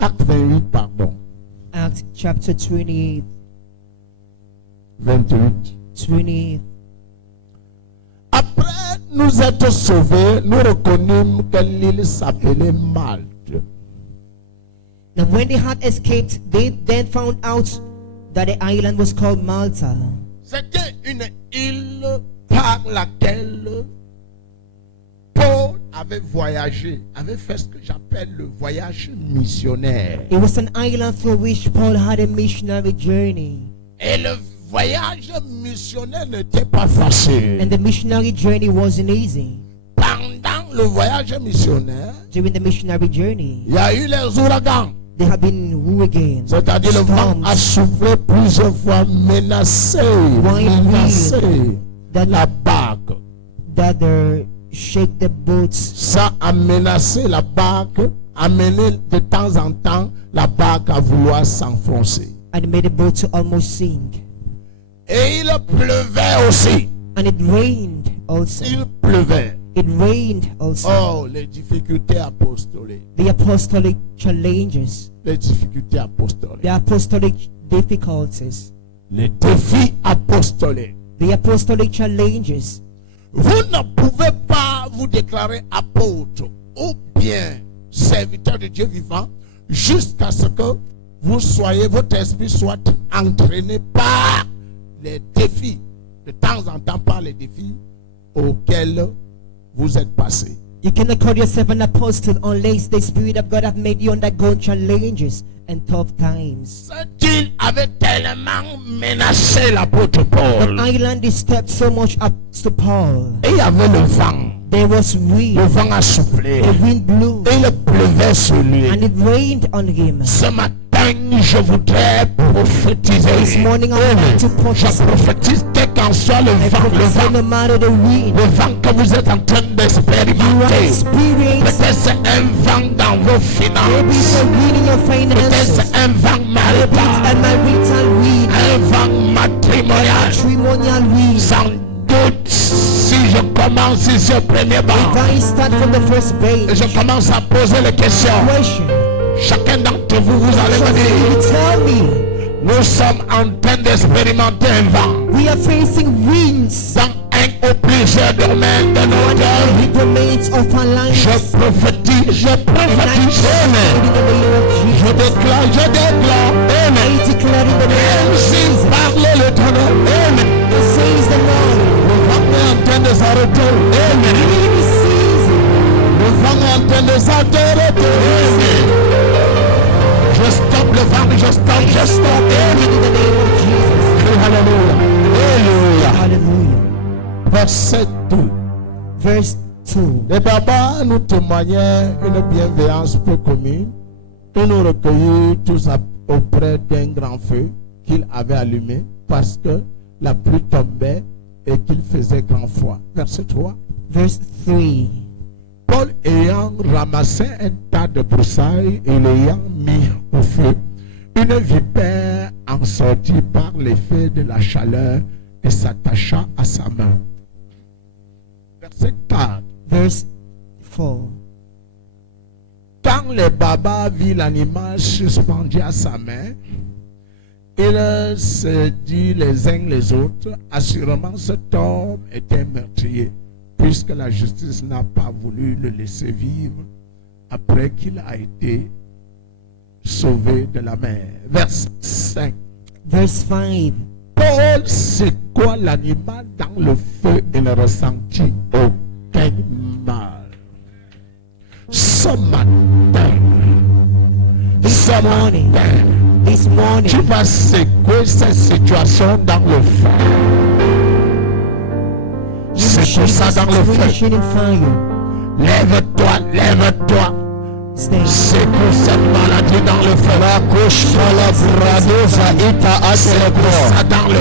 Acte 28, pardon. Acts chapter 28. 28. Après nous être sauvés, nous reconnûmes que l'île s'appelait Malte. Now when they had escaped, they then found out that the island was called Malta. C'était une île par laquelle Paul avait voyagé, avait fait ce que j'appelle le voyage missionnaire. It was an island through which Paul had a missionary journey. Et le voyage missionnaire n'était pas facile. And the missionary journey wasn't easy. Pendant le voyage missionnaire, During the missionary journey, il y a eu les ouragans. there have been hurricanes, C'est-à-dire le vent a soufflé plusieurs fois, menacé la barque. that they shake the boats. Ça a menacé la barque, amené de temps en temps la barque à vouloir s'enfoncer. And made the boat to almost sink. Et il pleuvait aussi. And it rained also. Il pleuvait. It rained also. Oh, les difficultés apostoliques. The apostolic challenges. Les difficultés apostoliques. The apostolic difficulties. Les défis apostoliques. The apostolic challenges. Vous ne pouvez pas vous déclarer apôtre ou bien serviteur de Dieu vivant jusqu'à ce que vous soyez, votre esprit soit entraîné par les défis, de temps en temps par les défis auxquels vous êtes passé. You cannot call yourself an apostle unless the Spirit of God have made you undergo challenges and tough times. Cette île avait tellement menacé l'apôtre Paul. The island disturbed so much up to Paul. Et il y avait le vent. There was wind. Le vent a soufflé. The wind blew. Et il pleuvait sur lui. And it rained on him. Ce matin, je voudrais prophétiser. This morning I want to Je prophesy. prophétise quel qu'en soit le vent, No matter the wind le vent que vous êtes en train you are d'expérimenter. experiencing, Peut-être c'est un vent dans vos maybe it's finances. a wind in your Peut-être finances, c'est un vent maybe it's a marital. marital wind, Un vent matrimonial. matrimonial wind. Sans doute, si je commence ici au premier banc, If I start from the first et page, je commence à poser les questions, question, chacun d'entre vous, vous allez me you dire, tell me, nous sommes en train d'expérimenter un vent we are facing winds dans un ou plusieurs domaines de nos in vies. the domains of our lives. Je prophétise, And I amen. in the name of Je Jesus, déclare, amen. I declare in the name of Ainsi Jesus, parle l'Éternel, amen. it says the Lord, Le vent est en train de s'arrêter, amen. in this season, Le vent est en train de s'arrêter, amen. Je stoppe le vent, je stoppe, amen. in the name of Jesus. Alléluia, alléluia. Hallelujah. Verset 2. Verse 2. Les babas nous témoignaient une bienveillance peu commune. Ils nous recueillirent tous auprès d'un grand feu qu'il avait allumé parce que la pluie tombait et qu'il faisait grand froid. Verset 3. Verse 3. Paul ayant ramassé un tas de broussailles et l'ayant mis au feu, une vipère en sortit par l'effet de la chaleur et s'attacha à sa main. Verset 4. Verse 4. Quand les babas vit l'animal suspendu à sa main, ils se disent les uns les autres, assurément cet homme était meurtrier, puisque la justice n'a pas voulu le laisser vivre après qu'il a été sauvé de la mer. Verset 5. Verse 5. Paul secoua l'animal dans le feu et ne ressentit aucun mal. Ce matin, This morning, tu vas secouer cette situation dans le feu. Secoue ça dans le feu. situation in fire. Lève-toi, lève-toi. Stay. Secoue cette maladie dans le feu. Secoue ça dans le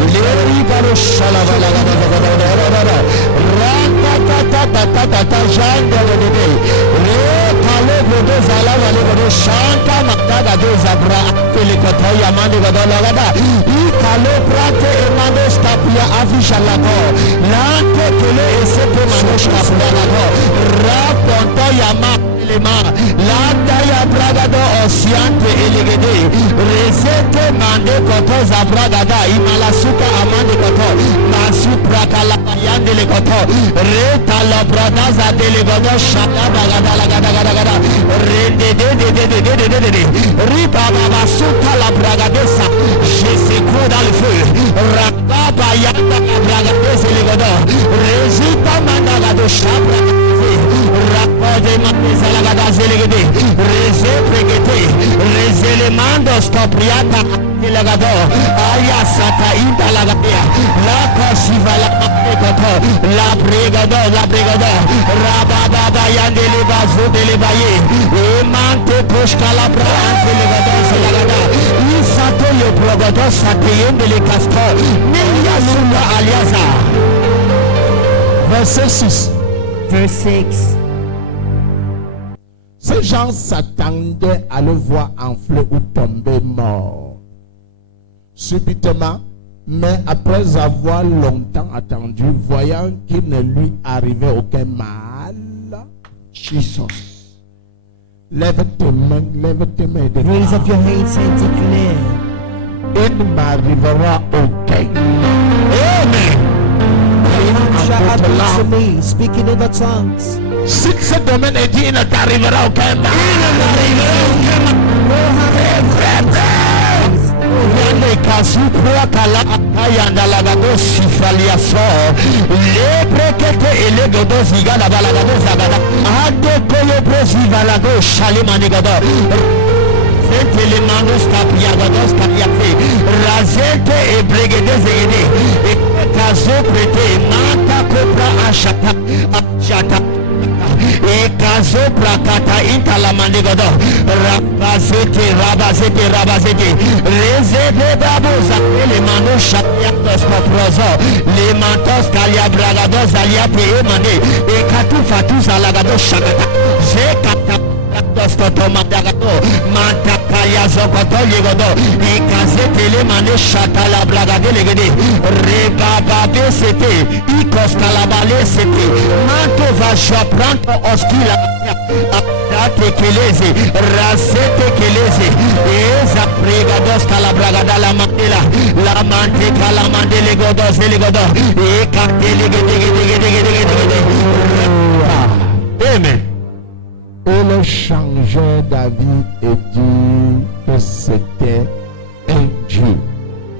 Lema, Lataya Bragado Osiante Elegede, Resete Mande Koto Zabragada, Imalasuka Amande Koto, Masu Prakala Yande Lekoto, Reta La Bradaza Delegodo, Shaka Bagada Lagada Gada, Rende de Ripa Baba Suka La Bragadesa, Jesekou dans le feu, Rakaba Yanda Bragadesa Legodo, Resita Mandagado Shabra. Rapode Mateza Lagada Zelegede, Reze Pregete, Reze Le Mando Stopriata Lagado, Aya Sata Inta Lagadea, La Cosiva La Makoto, La Brigado, Rababa Yandele Bazo de Lebaye, Emante Poshka La Brante Legado Zelagada, Isato Yo Progodo Satien de Le Castor, Nelia Sunda Aliaza. Verset 6. Verse 6. Ces gens s'attendaient à le voir enfler ou tomber mort. Subitement, mais après avoir longtemps attendu, voyant qu'il ne lui arrivait aucun mal, Jesus. lève tes mains et déclare. Raise up your hands and declare. Il ne m'arrivera aucun. Amen. Shall happen to me, speaking in the tongues. Si ce domaine est dit, il ne t'arrivera aucun mal. Yande kasupra kala ayanda lagado sifalia so le prekete ele godo zigala balagado zagada ade koyo presiva lago shalima negado sente le manos kapia godos kapia fe razete e bregede zegede e kazo prete mata kopra ashata e kazo prakata intala mandigodo rabazete rezebe babuza le manusha yatos poprozo le mantos kalia bragados aliate emane e katu fatu salagado shakata zekata Dosto mandagato manta kaya zokoto yegodo e kazete le mane shata la blaga delegede reba babe sete i koskala bale sete manto va jopranto oskila ate keleze rasete keleze eza prega doska la braga dalla mandela la mante kala mandele godo zelegodo e katele gede amen. Il changeait d'avis et dit que c'était un Dieu.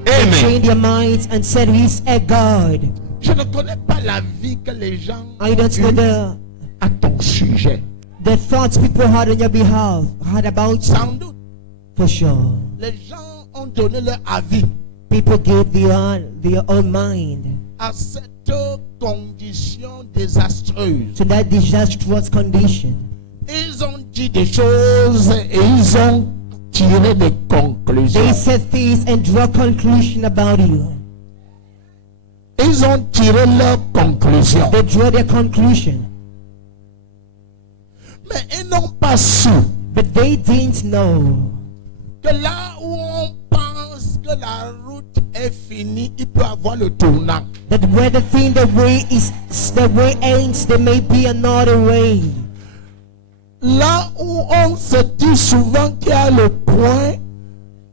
Amen. Change their minds and said he's a God. Je ne connais pas la vie que les gens I don't know ont à ton sujet. the thoughts people had on your behalf, had about you, Sans doute, for sure. les gens ont donné leur avis People gave their own mind à cette condition désastreuse. to that disastrous condition. Ils ont dit des choses et ils ont tiré des conclusions. They said things and draw conclusion about you. Ils ont tiré leurs conclusions. They draw their conclusion, Mais ils n'ont pas su but they didn't know que là où on pense que la route est finie, il peut avoir le tournant. that where the thing, the way ends, there may be another way. Là où on se dit souvent qu'il y a le point,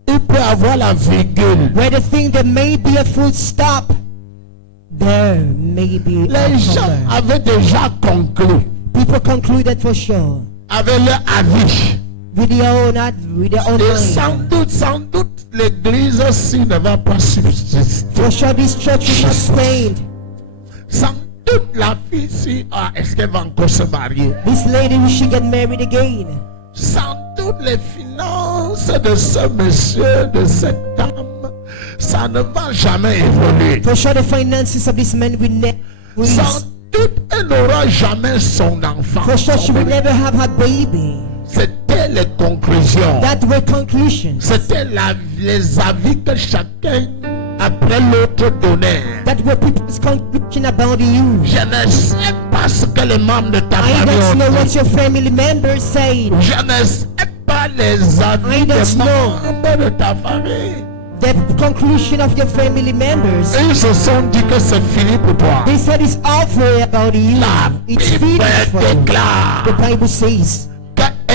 il peut avoir la virgule. Where the thing, there may be a full stop, there may be a Les gens comma. avaient déjà conclu, People concluded for sure avaient leur avis. with their own Et mind. sans doute, l'église aussi ne va pas subsister. For sure this church will not stand. Sans doute, la fille ici, est-ce qu'elle va encore se marier? This lady, will she get married again? Sans doute, les finances de ce monsieur, de cette dame, ça ne va jamais évoluer. For sure the finances of this man will never Sans increase. doute, elle n'aura jamais son enfant. For sure she son will bébé. never have her baby. C'était les conclusions. That were conclusions. C'était les avis que chacun après l'autre donnait. That were people's conclusion about you. Je ne sais pas ce que les membres de ta I famille don't know ont what dit. your family members say. Je ne sais pas les avis I des don't know. membres de ta famille. The conclusion of your family members. Ils se sont dit que c'est fini pour toi. They said it's all for about you. La It's Bible finished for you. déclare The Bible says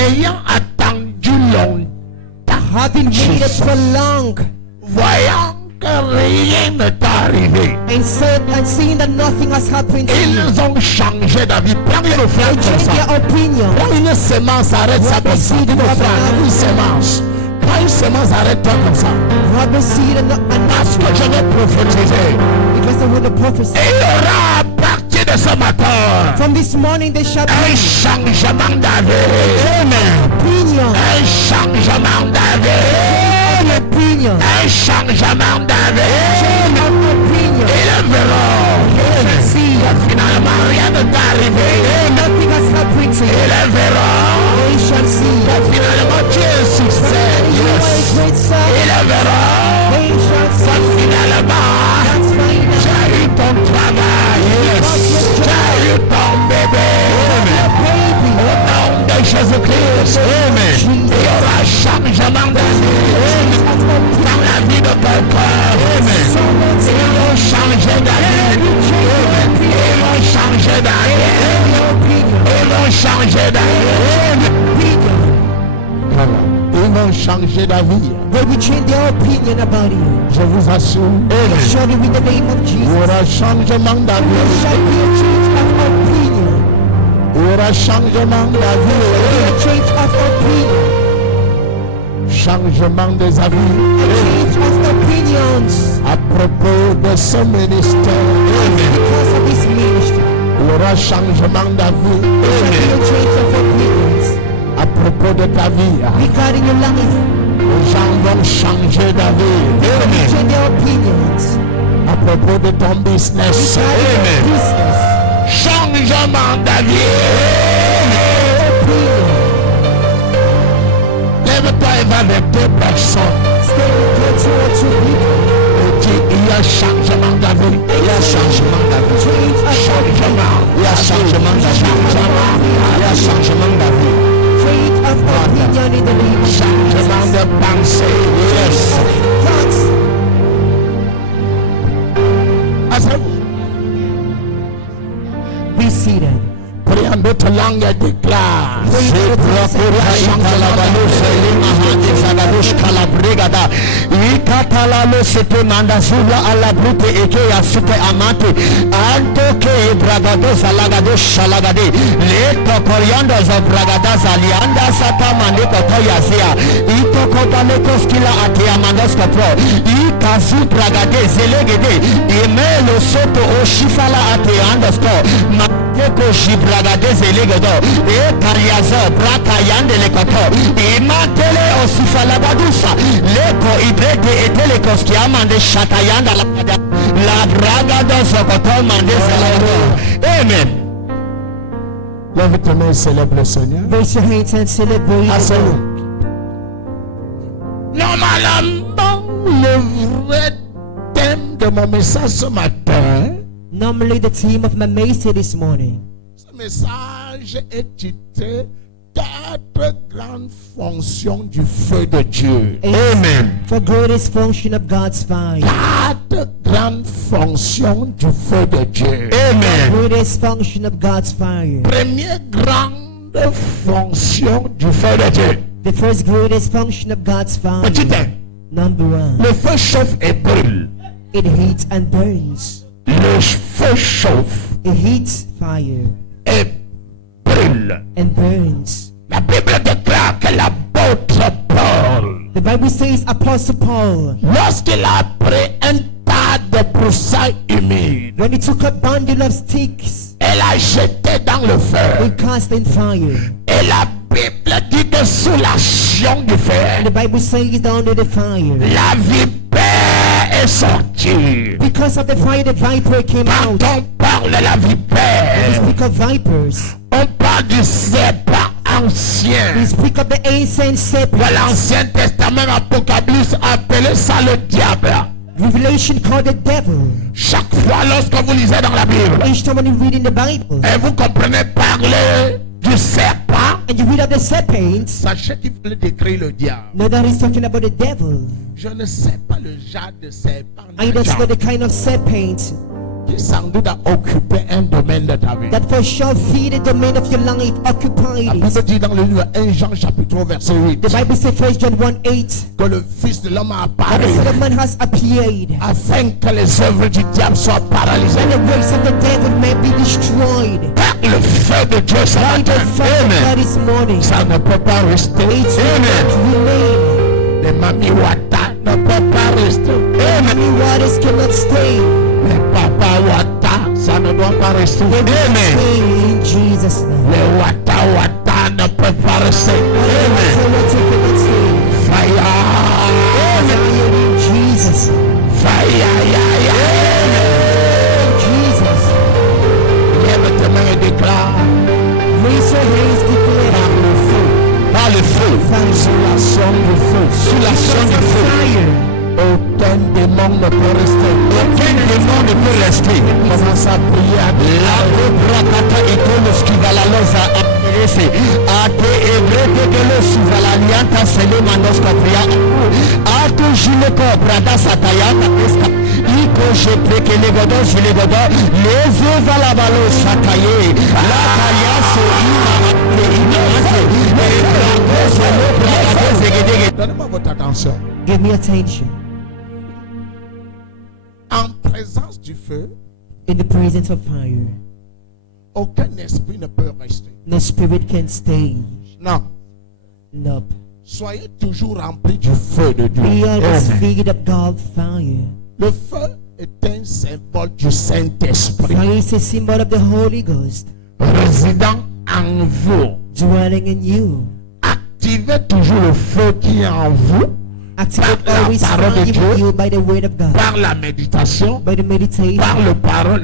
ayant attendu longtemps, having waited for long, voyant que rien ne t'est arrivé, and seeing that nothing has happened to you, ils ont changé d'avis. Prends une fleur they comme changed ça. their opinion. Prends une semence, arrête ça comme ça. Dis mon frère, une semence. Prends une semence, arrête-toi comme ça. Grab a seed and Parce que je vais prophétiser. because they want to prophesy. Et il y aura à partir de ce matin From this morning they shall un be changement d'avis. Amen. opinion, Un changement d'avis. opinion, Un changement d'avis. change of opinion. Et le verront. Si finalement rien ne t'est arrivé. Nothing has happened to Et you. le verront. They shall see. Finalement tu es un succès. You are a Yes. great son. Et le verront. They shall Ça see. finalement. That's fine. Tu as eu ton travail. Tu as eu ton bébé. Baby. Au nom de Jésus-Christ. Amen. Il y aura changement d'avis dans la vie de quelqu'un. Amen. Ils vont changer d'avis. Ils vont changer d'avis. Ils vont changer d'avis. Ils vont changer d'avis. They will change their opinion about you. Je vous assure. Surely in the name of Il y Jesus. aura changement There d'avis. shall be a change of opinion. Il y aura changement A d'avis. change of opinion. Changement des A avis. change of opinions. À propos de ce ministère. Because of this ministry. Il y aura changement d'avis. There shall be a change of opinions. À propos de ta vie. Regarding your life. Les gens vont changer d'avis. Change their opinions. À propos de ton business. Regarding your business. Changement d'avis. Opinion. Lève-toi et va avec deux personnes. Stay with your two or two people. Et dis, il y a changement d'avis. Il y a changement d'avis. Change of Changement. Il y a changement d'avis. Il y a changement d'avis. change of opinion in the name of Changement de pensée. Yes. thoughts. Asseyez-vous. Be seated. Prie en d'autres langues et déclare. Eko jibragade zelegodo e kariazo braka yandele koto imantele osifalabadusa leko ibrete etele koski amande shatayanda la bragado sokoto mande zelegodo. Amen. Lève tes mains et célèbre le Seigneur. Raise your hands and celebrate. Asseyez-vous. Normalement, le vrai thème de mon message ce matin, Normally the theme of my message this morning. ce message est titré 4 grandes fonctions du feu de Dieu. Amen. For greatest function of God's fire. 4 grandes fonctions du feu de Dieu. Amen. Greatest function of God's fire. Première grande fonction du feu de Dieu. The first greatest function of God's fire. Petit 1. Number one. Le feu chauffe et brûle. It heats and burns. Le feu chauffe It heats fire et brûle. and burns. La Bible déclare que l'apôtre Paul, The Bible says Apostle Paul, lorsqu'il a pris un tas de broussailles humides, when he took a bundle of sticks, et l'a jeté dans le he feu. cast in fire. Et la Bible dit que sous l'action du And feu, the Bible says that under the fire, la vipère est sortie. because of the fire, the viper came Quand out. on parle de la We vipère, speak of vipers. on parle du serpent ancien. We speak of the ancient Dans serpent. l'Ancien Testament, Apocalypse appelait ça le diable. Revelation called the devil. Chaque fois lorsque vous lisez dans la Bible Each time when you read in the Bible et vous comprenez parler du serpent, and you read of the serpents, sachez qu'il faut décrire le diable. know that he's talking about the devil. Je ne sais pas le genre de serpent. I don't know the kind of serpent qui sans doute a occupé un domaine de ta vie. that for sure feed the domain of your life, occupy La it. Bible dit dans le livre 1 Jean chapitre 3 verset 8 The Bible says 1 John 1:8 que le Fils de l'homme a that the apparu Son of Man has appeared, afin que les œuvres du diable soient paralysées and the works of the devil may be destroyed. par le feu de Dieu ce By the matin. fire of God this morning. Ça ne peut pas rester. It will not remain. Les Mami Wata ne peuvent pas rester. Many waters cannot stay. Les Papa Wata, ça ne doit pas rester. They will stay in Jesus' name. Les Wata ne peuvent pas rester. Water cannot stay. Fire. Fire in Jesus' name. Fire. Jesus. Lève tes mains et déclare. Raise your hands, declare. Par le feu, Sous la sonde du feu. sous la sonde du feu. Fire. Aucun démon ne peut rester. Aucun démon ne peut rester. Commence à prier à La cobra et tout ce qui va la loza apérese. A te ebrete que le suva la lianta se le manos capria. A tu jile cobra da satayana pesca. Iko je preke le godo, jile godo. Les eva la balo sataye. La kaya so ima ate imante. Et brako se le brako zegedege. Donnez-moi votre attention. Give me attention. En présence du feu, In the presence of fire, aucun esprit ne peut rester. no spirit can stay. Non. Nope. Soyez toujours remplis du feu de Dieu. Be always Amen. filled of God's fire. Le feu est un symbole du Saint-Esprit Fire is a symbol of the Holy Ghost résidant en vous. dwelling in you. Activez toujours le feu qui est en vous Activate Par la always parole de fire Dieu. in you by the word of God, par la méditation, by the meditation, par le parole,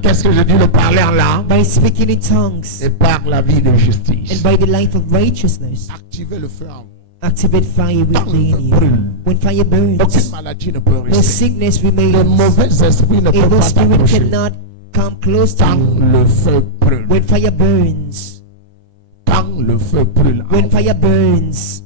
qu'est-ce que je dis, le parler en langue, by speaking in tongues, et par la vie de and justice. by the life of righteousness. Activez le feu en vous. Activate fire within you. When fire burns, Aucune maladie ne peut no rester. sickness Les remains. mauvais esprits ne peuvent Evil pas spirit t'approcher. cannot come close to Tant you. le feu brûle. When fire burns, Tant le feu brûle. en when vous. fire burns,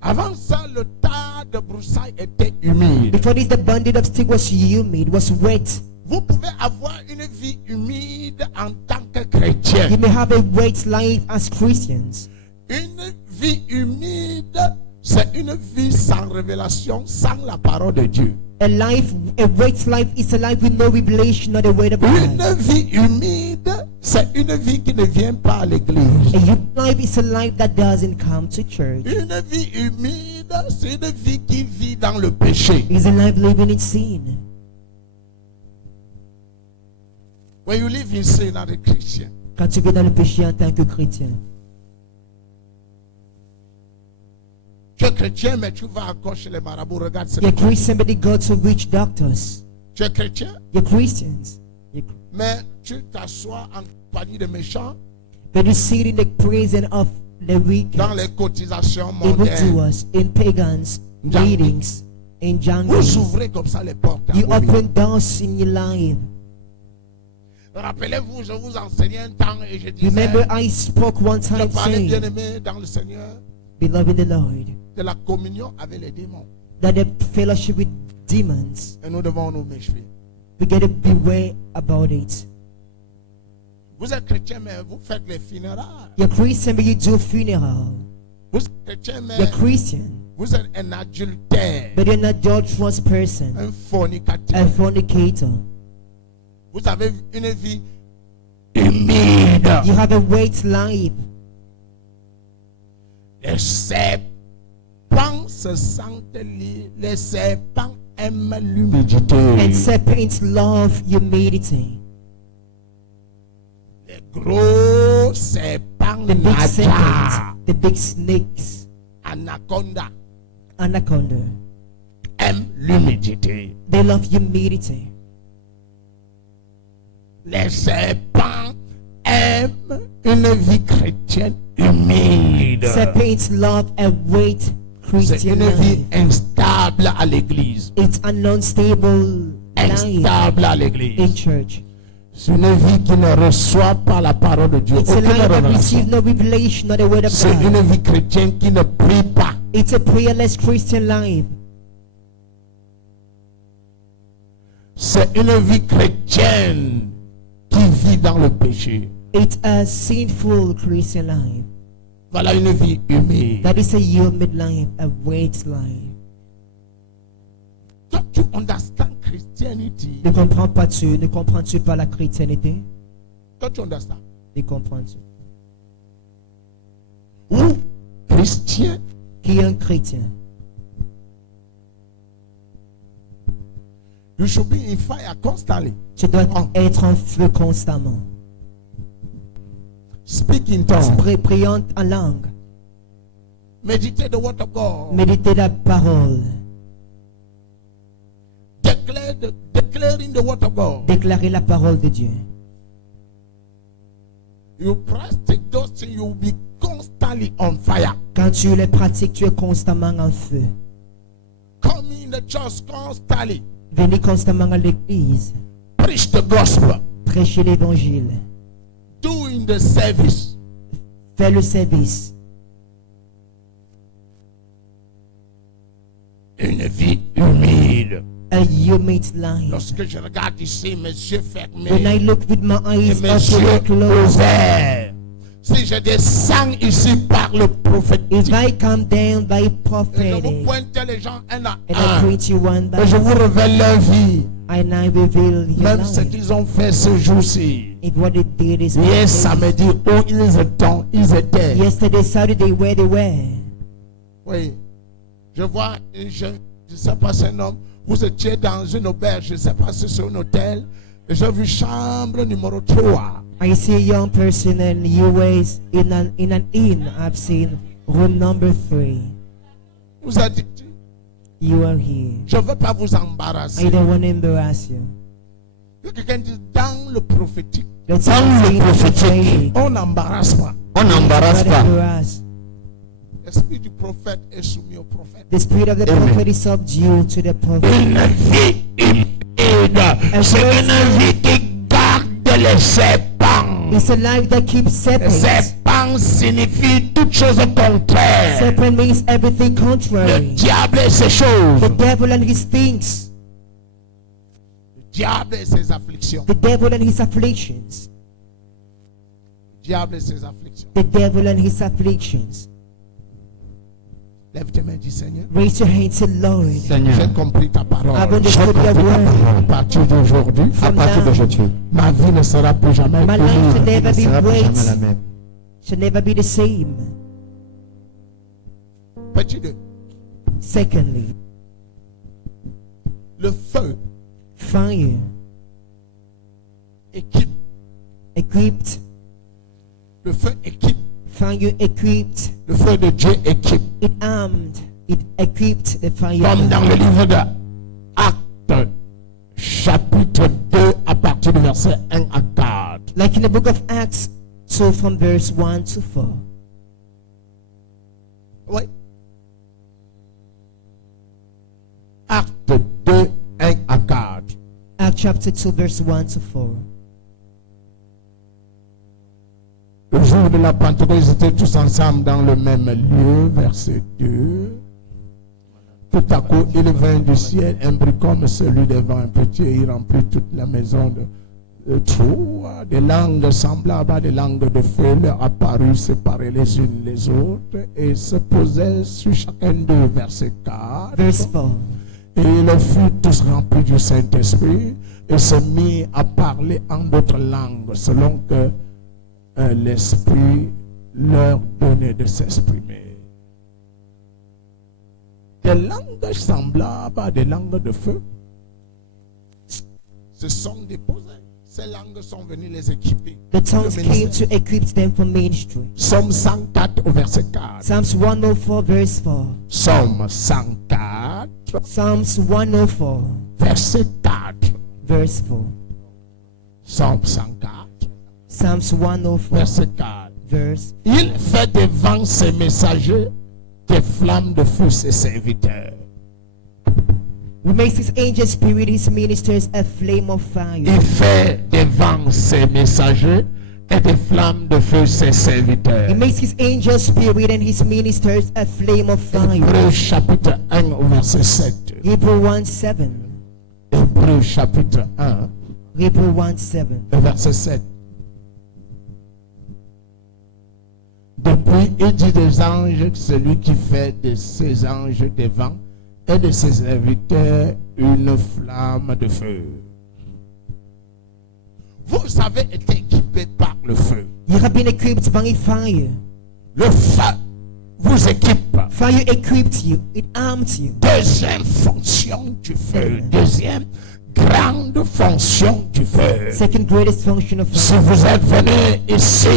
Avant ça, le tas de broussailles était humide. before this, the bundle of stick was humid, was wet. Vous pouvez avoir une vie humide en tant que chrétien. You may have a wet life as Christians. Une vie humide, c'est une vie sans révélation, sans la parole de Dieu. A wet life is a life with no revelation of the word of Une God. vie humide, c'est une vie qui ne vient pas à l'église. A youth life is a life that doesn't come to church. Une vie humide, c'est une vie qui vit dans le péché. It's a life living in sin. When you live in sin as a Christian, Quand tu vis dans le péché en tant que chrétien, tu es chrétien, mais tu vas encore chez les marabouts. Regarde ce you're Christian, but you go to witch doctors. Tu es chrétien, You're Christians, mais tu t'assois en compagnie de méchants but you sit in the prison of the wicked, dans les cotisations mondaines. evildoers, in pagans, meetings, in Vous jungles. ouvrez comme ça les portes. à You vos vies. open doors in your life. Rappelez-vous, je vous enseignais un temps et je disais, Remember, I spoke one je time parlais saying, bien aimé dans le Seigneur beloved the Lord, de la communion avec les démons. that the fellowship with demons, Et nous devons nous méfier. we gotta beware about it. Vous êtes chrétien, mais vous faites les funérailles. You're Christian, but you do funeral. Vous êtes chrétien, mais You're Christian, vous êtes un adultère, but you're an adulterous person, un fornicateur. a fornicator. Vous avez une vie humide. You have a wet life. Les serpents se sentent libres. Les serpents aiment And l'humidité. serpents love humidity. Les gros serpents, The big naja, serpents, the big snakes, anaconda, anaconda, aiment l'humidité. they love humidity. Les serpents aiment une vie chrétienne humide. Serpents love a wet C'est Christian une vie life. instable à l'église. It's an unstable life Instable à in l'église. church. C'est une vie qui ne reçoit pas la parole de Dieu. It's a Aucune life that révélation. receives no revelation of the word of C'est une God. vie chrétienne qui ne prie pas. It's a prayerless Christian life. C'est une vie chrétienne qui vit dans le péché. It's a sinful Christian life. Voilà une vie humide. That is a humid life, a wait life. Don't you understand Christianity? Ne comprends-tu pas la chrétienté? Don't you understand? Ne comprends-tu? Ou chrétien, Qui est un chrétien? you should be in fire constantly. Tu dois être en feu constamment. Speak in tongues. Priant en langue. Meditate the word of God. Méditer la parole. Declaring the word of God. Déclarer la parole de Dieu. You practice those things, you will be constantly on fire. Quand tu les pratiques, tu es constamment en feu. Come in the church constantly. Venez constamment à l'église. Preach the gospel. Prêcher l'évangile. Doing the service. Fais le service. Une vie humide. A humid life. Lorsque je regarde ici, mes yeux fermés When I look with my et eyes mes yeux open closed. ouverts, si je descends ici par le prophète, If I come down by et je vous prophetic pointe les gens un à and I un, preach you one by et je vous révèle leur vie, and I reveal your même ce life. qu'ils ont fait ce jour-ci. If what they did is Hier samedi, où ils étaient. yesterday, Saturday, where they were. Oui, je vois une jeune, je ne sais pas si c'est un homme, vous étiez dans une auberge, je ne sais pas si c'est un hôtel, et j'ai vu chambre numéro 3. I see a young person and you was in an inn. I've seen room number 3. Vous êtes dit, You are here. je ne veux pas vous I embarrasser. don't want to embarrass you. Que quelqu'un dise dans le prophétique, Let's Dans le say the prophétique. prophetic. on n'embarrasse pas. On n'embarrasse Not pas. embarrass. L'esprit du prophète est soumis au prophète. The spirit of the Amen. prophet is subdued to the prophet. Une vie humide, c'est une vie qui garde les serpents. It's a life that keeps Les separate. serpents signifient toutes choses contraires. Separate means everything Le contrary. diable et ses choses. The devil and his things. Le diable et ses afflictions. The devil and his afflictions. Le diable et ses afflictions. The devil and his afflictions. Lève tes mains, dis Seigneur. Raise your hands to Lord. J'ai Seigneur, compris ta parole. I've j'ai understood compris your ta word. À parole. partir d'aujourd'hui, À From partir now, d'aujourd'hui, ma vie ne sera plus jamais my life humide. should never ne be sera plus jamais la great. même. Should never be the same. Petit 2. Secondly, Le feu fire. équipe. Equipped. Le feu équipe. Fire equipped. Le feu de Dieu équipe. It armed. It equipped the fire. Comme dans le livre de Actes, chapitre 2, à partir du verset 1 à 4. Like in the book of Acts 2 from verse 1 to 4. Oui. Acte 2, 1 à 4. Acts chapter 2 verse 1 to 4. Le jour de la Pentecôte, ils étaient tous ensemble dans le même lieu, verset 2. Tout à coup, il vint du ciel un bruit comme celui des vents, un petit, et il remplit toute la maison de trous. Des langues semblables à des langues de feu leur apparurent séparées les unes les autres et se posaient sur chacun d'eux, verset 4. Verse 4. Et ils furent tous remplis du Saint-Esprit et se mirent à parler en d'autres langues selon que l'Esprit leur donnait de s'exprimer. Des langues semblables à des langues de feu se sont déposées. Ces langues sont venues les équiper. The tongues Le came ministère. to equip them for ministry. Psaume 104 au verset 4. Psalms 104 verse 4. Psaume 104 Psalms 104 verset 4. verse 4. Psaume 104 Psalms 104 verset 4. verse. Il fait des vents ses messagers, des flammes de feu ses serviteurs. Who makes his angel spirit his ministers a flame of fire. Il fait des vents ses messagers et des flammes de feu ses serviteurs. He makes his angel spirit and his ministers a flame of Hébreux fire. chapitre 1 au verset 7. Hebrew 1:7. Hébreux chapitre 1, Hebrews 1:7. verset 7. Depuis, il dit des anges, celui qui fait de ses anges des vents et de ses serviteurs une flamme de feu. Vous avez été équipés par le feu. You have been equipped by fire. Le feu vous équipe. Fire equipped you. It armed you. Deuxième fonction du feu. Deuxième grande fonction du feu. Second greatest function of Si fire. vous êtes venu ici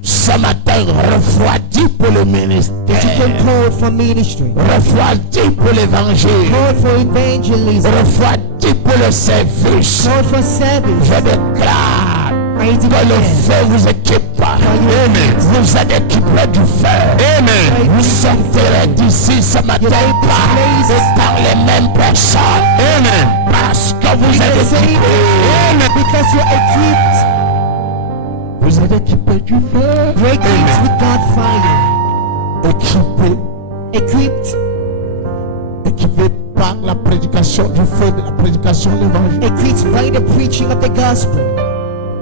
ce matin refroidi pour le You ministère, can call for ministry. refroidi pour l'évangile, Call for evangelism. refroidi pour le service, Call for service. je déclare I que le declare. feu vous équipe. Amen. Vous êtes équipés du feu. Amen. Vous sortirez d'ici ce matin par les mêmes personnes. Amen. Parce que vous êtes équipés. Amen. Because you're equipped. Vous êtes équipés du feu. You're equipped with God fire. Équipés. Equipped. Équipés par la prédication du feu, de la prédication de l'évangile. Equipped by the preaching of the gospel.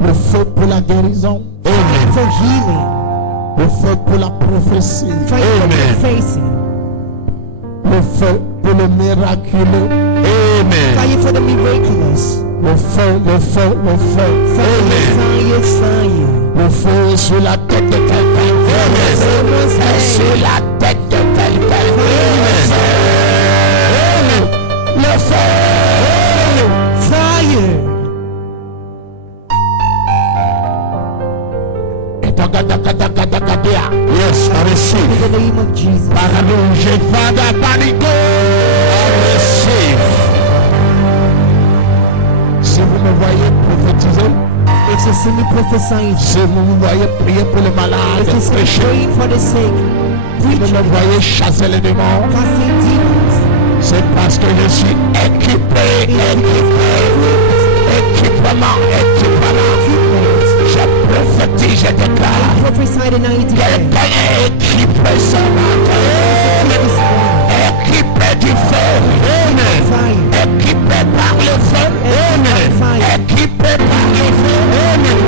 Le feu pour la guérison. Fire for healing. Le feu pour la prophétie. Fire for prophecy. Le feu pour le miraculeux. Amen. Fire for the miraculous. Le feu, le feu, le feu. Fire, fire, fire. Le feu sur la tête de quelqu'un. Amen. Sur la tête de quelqu'un. Amen. Le feu. Fire. Yes, I receive. In the name of Jesus. Paralouge, Father, panico. I receive. Si vous me voyez prophétiser, If you see me prophesying, si vous me voyez prier pour les malades, if you see me prêcher, praying for the sick, si vous preaching, me voyez chasser les démons, casting demons, c'est parce que je suis équipé, équipement. Je prophétise, je déclare. prophesy the night Quelqu'un est équipé ce matin. Équipé du feu. Amen. fire. Équipé par le feu. Amen. Équipé par le feu. Amen.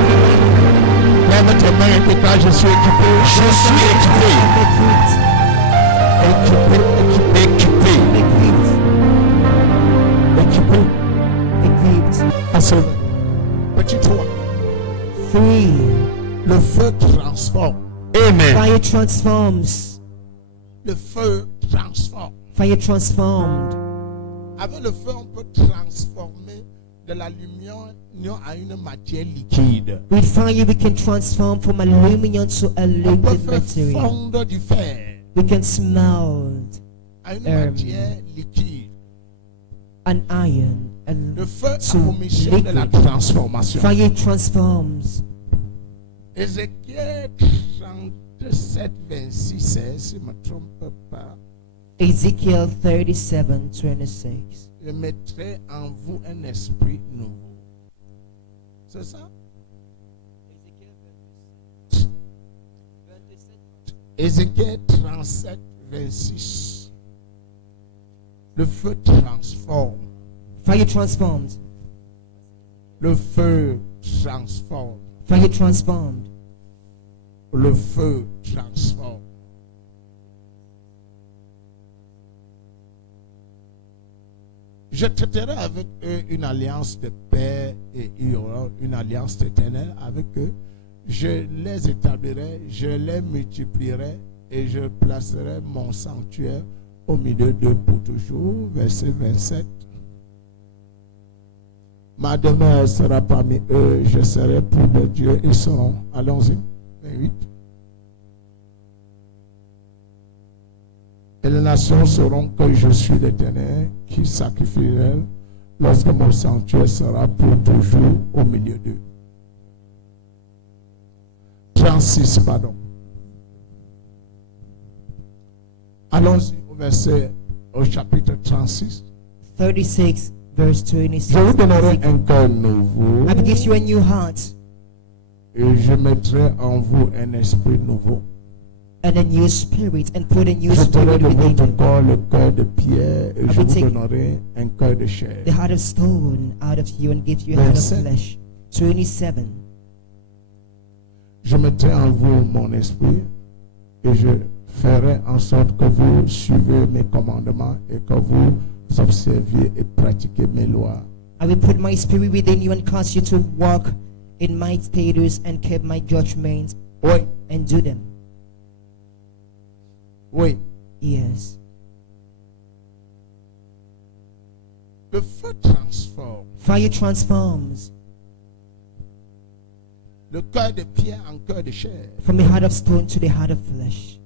Lève tes mains et déclare, je suis équipé. Je suis équipé. Equipped. Équipé. Equipped. Équipé. Equipped. Asseyez. Petit 3. 3. Le feu transforme. Amen. Fire transforms. Le feu transforme. Fire transformed. Avec le feu, on peut transformer de la lumière à une matière liquide. With fire, we can transform from aluminum to a On peut liquid faire material. fondre du fer We can smelt à une matière liquide. an iron and Le feu a to pour mission de la liquid. transformation. Fire transforms. Ézéchiel 37, 26, si je ne me trompe pas. Ezekiel 37:26. Je mettrai en vous un esprit nouveau. C'est ça? Ézéchiel 37, 26. Le feu transforme. Fire transformed. Le feu transforme. Fire transformed. Le feu transforme. Je traiterai avec eux une alliance de paix et il y aura une alliance éternelle avec eux. Je les établirai, je les multiplierai et je placerai mon sanctuaire au milieu d'eux pour toujours. Verset 27. Ma demeure sera parmi eux, je serai pour de Dieu, ils seront. Allons-y. 28. Et les nations sauront que je suis l'Éternel qui sacrifierai lorsque mon sanctuaire sera pour toujours au milieu d'eux. 36, pardon. Allons-y au chapitre 36. 36 verse 26. Je vous donnerai un cœur nouveau I will give you a new heart, et je mettrai en vous un esprit nouveau. and a new spirit and put a new Je ferai spirit de within votre you. corps le cœur de pierre et je will vous take donnerai un cœur de chair. The heart of stone out of you and give you a heart of Verset. flesh. 27. Je mettrai en vous mon esprit et je ferai en sorte que vous suivez mes commandements et que vous observiez et pratiquez mes lois. I will put my spirit within you and cause you to walk in my statutes and keep my judgments Oui, and do them. oui. Yes. Le feu transforme Fire transforms le cœur de pierre en cœur de chair. from the heart of stone to the heart of flesh.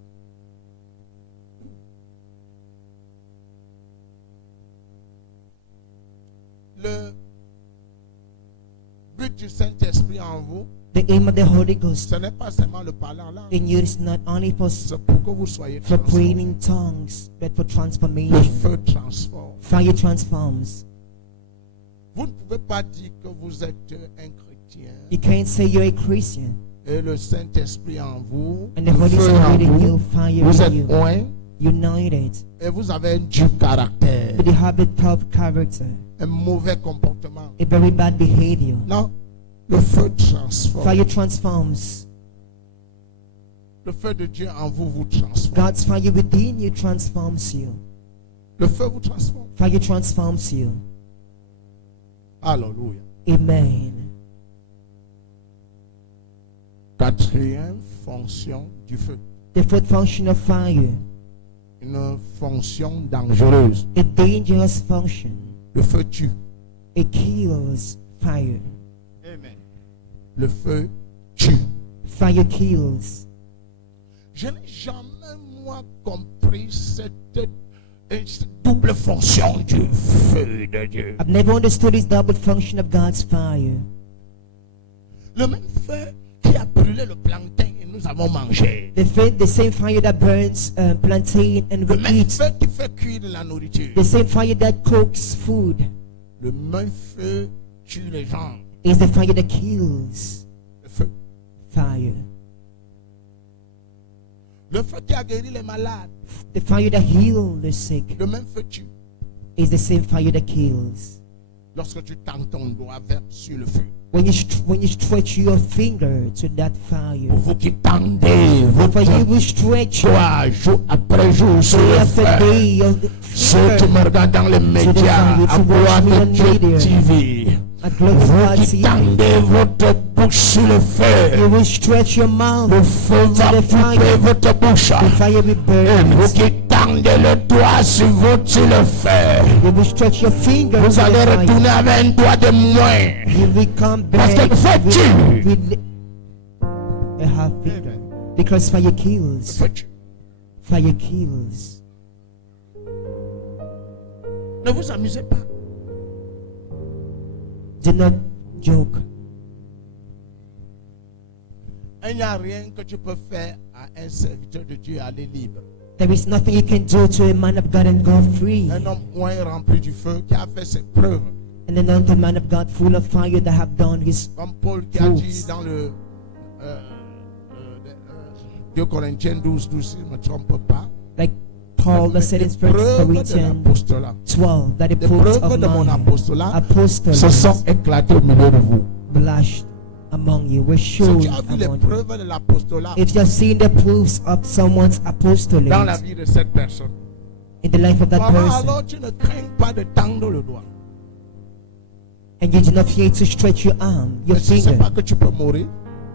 Le but du Saint-Esprit en vous, The aim of the Holy Ghost ce n'est pas seulement le parler en langue, in you is not only c'est pour que vous soyez for praying transformés. in tongues, but for Le transformation. feu transforme. Fire transforms. Vous ne pouvez pas dire que vous êtes un chrétien You can't say you're a Christian et le Saint-Esprit en vous, and the le Holy feu en Spirit in you, vous, fire vous in êtes you, oint united et vous avez un dur caractère, with the habit of character, un mauvais comportement. a very bad behavior. Non, le feu transforme. Fire transforms. Le feu de Dieu en vous vous transforme. God's fire within you transforms you. Le feu vous transforme. Fire transforms you. Alléluia. Amen. Quatrième fonction du feu. The fourth function of fire, Une fonction dangereuse. a dangerous function. Le feu tue. It kills. Fire. Amen. Le feu tue. Fire kills. Je n'ai jamais, moi, compris cette double fonction du feu de Dieu. I've never understood this double function of God's fire. Le même feu qui a brûlé le plantain et nous avons mangé. The same fire that burns plantain and Le we même eat. feu qui fait cuire de la nourriture. The same fire that cooks food Le même feu tue les gens. is the fire that kills. Le feu. Fire. Le feu qui a guéri les malades. The fire that heals the sick Le même feu tue. is the same fire that kills. Lorsque tu tends ton doigt vers sur le feu. When you stretch your finger to that fire, Pour vous qui tendez for you votre will stretch doigt jour après jour sur day le after feu. day of the Ceux qui me finger regardent dans les médias, fire, à to watch voir me de on Dieu media. TV. at Global Vous God qui TV. tendez votre bouche sur le You feu. will stretch your mouth. Le feu va the couper fire. votre bouche. The fire will burn. Vous qui tendez le doigt sur le feu. You will stretch your finger Vous to allez the retourner fire. avec un doigt de moins. You will come Parce back que le feu tue. with a half finger. Because fire Le kills. feu tue. Fire kills. Ne vous amusez pas. Do not joke. Il n'y a rien que tu peux faire à un serviteur de Dieu aller libre. There is nothing you can do to a man of God and go free. Un homme moins rempli du feu qui a fait ses preuves. And another man of God full of fire that have done his. Comme Paul qui a dit dans le 2 Corinthiens 12, 12, si je ne me trompe pas. Like Paul that said in Les 1 preuves de Corinthians l'apostolat. 12 that the Les fruits preuves of de mon mine apostolat se apostles sont éclatées au milieu de vous. blushed among you were Si shown tu as vu les among you. preuves de l'apostolat If you have seen the proofs of someone's dans la apostolate vie de cette personne, in the life of that comment person, alors tu ne crains pas de tendre le doigt? and you do not fear to stretch your arm, your Mais tu ne sais finger, pas que tu peux mourir.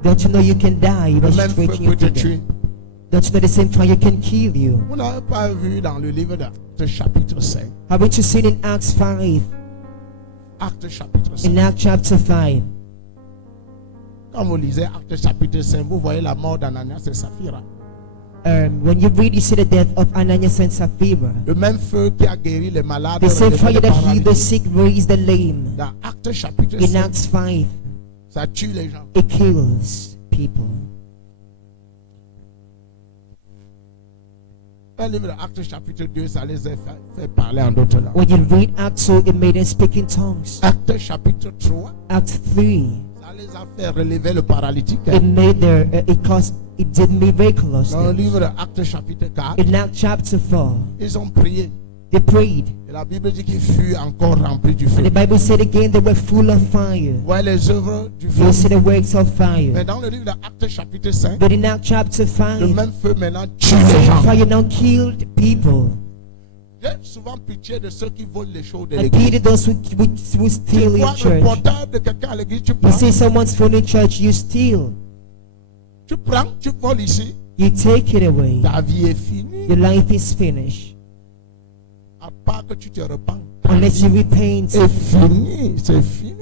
don't you know you can die Le by même feu stretching peut your te finger? tuer. Don't you know the same fire can kill you? Vous n'avez pas vu dans le livre de chapitre 5. Haven't you seen in Acts 5, Acte chapitre 5. in Acts chapter 5, Quand vous lisez Acte chapitre 5, vous voyez la mort d'Ananias et Saphira. when you read, you see the death of Ananias and Sapphira. Le même feu qui a guéri les malades. The same relevé fire les that healed the paralytiques. sick, raised the lame. Dans Acte chapitre In 5, Acts 5, ça tue les gens. it kills people. Un livre d'Acte chapitre 2, ça les a fait parler en d'autres langues. When you read Acts 2, it made them speak in tongues. Acte chapitre 3, Acts 3, ça les a fait relever le paralytique. it made their It did miraculous Dans le things. livre de Actes chapitre 4, In Acts chapter 4, ils ont prié. they prayed. Et la Bible dit qu'ils furent encore remplis du And feu. the Bible said again they were full of fire. Ouais, les œuvres du feu. You see the works of Mais fire. dans le livre de Actes chapitre 5, But in Acts chapter le 5, même feu maintenant tue the les same gens. fire now killed people. J'ai souvent pitié de ceux qui volent les choses de And l'église. pity those who Tu steal vois in le church. portable de quelqu'un à l'église, tu You prends, see someone's phone in church, you steal. tu voles ici, You take it away. ta vie est finie. Your life is finished. À part que tu te repens. Ta Unless you vie repent. est finie, c'est fini.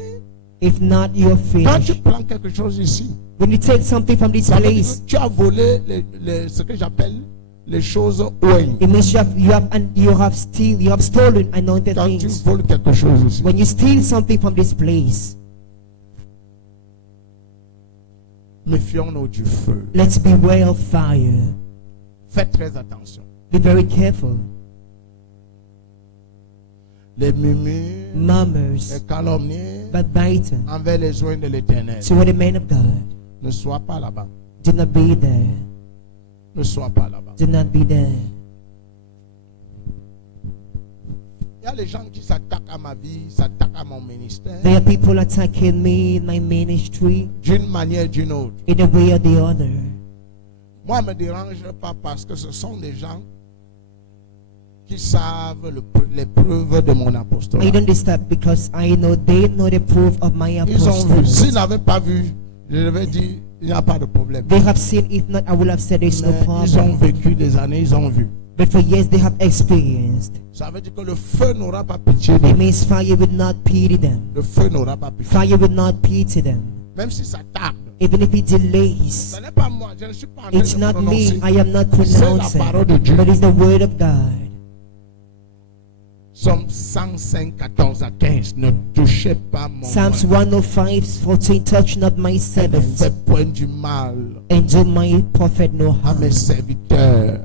If not, you're Quand tu finished. prends quelque chose ici, When you take something from this ça veut dire place, que tu as volé ce que j'appelle les choses ouin. it means you have stolen anointed Quand tu things. voles quelque chose ici, When you steal something from this place, méfions-nous du feu. let's beware of fire. Faites très attention. Be very careful. Les murmures, les Murmurs, calomnies backbiter, envers les oins de l'éternel. to the men of God. Ne sois pas là-bas. Do not be there. Ne sois pas là-bas. Do not be there. Il y a les gens qui s'attaquent à ma vie, s'attaquent à mon ministère, There are people attacking me in my ministry d'une manière ou d'une autre. in a way or the other. Moi, ne me dérange pas parce que ce sont des gens qui savent les preuves de mon I apostolat. don't disturb because I know they know the proof of my Ils ont vu. S'ils apostolate. n'avaient pas vu, je devais dire, il n'y a pas de problème. They have seen, if not, I would have said there's no Mais ils ont problem. vécu des années, ils ont vu. But for years they have experienced. Ça veut dire que le feu n'aura pas pitié It d'eux. means fire will not pity them. Le feu n'aura pas pitié. Fire will not pity them. Même si ça tarde. Even if it Ce delays. n'est pas moi, je ne suis pas en train It's de not me. prononcer. I am not C'est la pronouncing. parole de Dieu. But it's the word of God. Psalm 105, 14 à 15. Ne touchez pas mon Psalms oint. 105:14. Touch not my Et ne servants, fais point du mal and do my prophet no à harm. mes serviteurs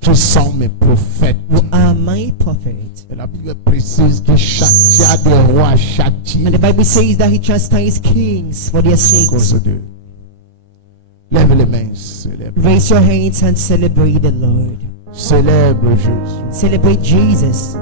qui sont mes prophètes. Who are my prophet. Et la Bible précise qu'il châtia des rois, châtie And the Bible says that he chastised kings for their à cause sakes. d'eux. Lève les mains, célèbre. Raise your hands and celebrate the Lord. Célèbre Jésus. Celebrate Jesus.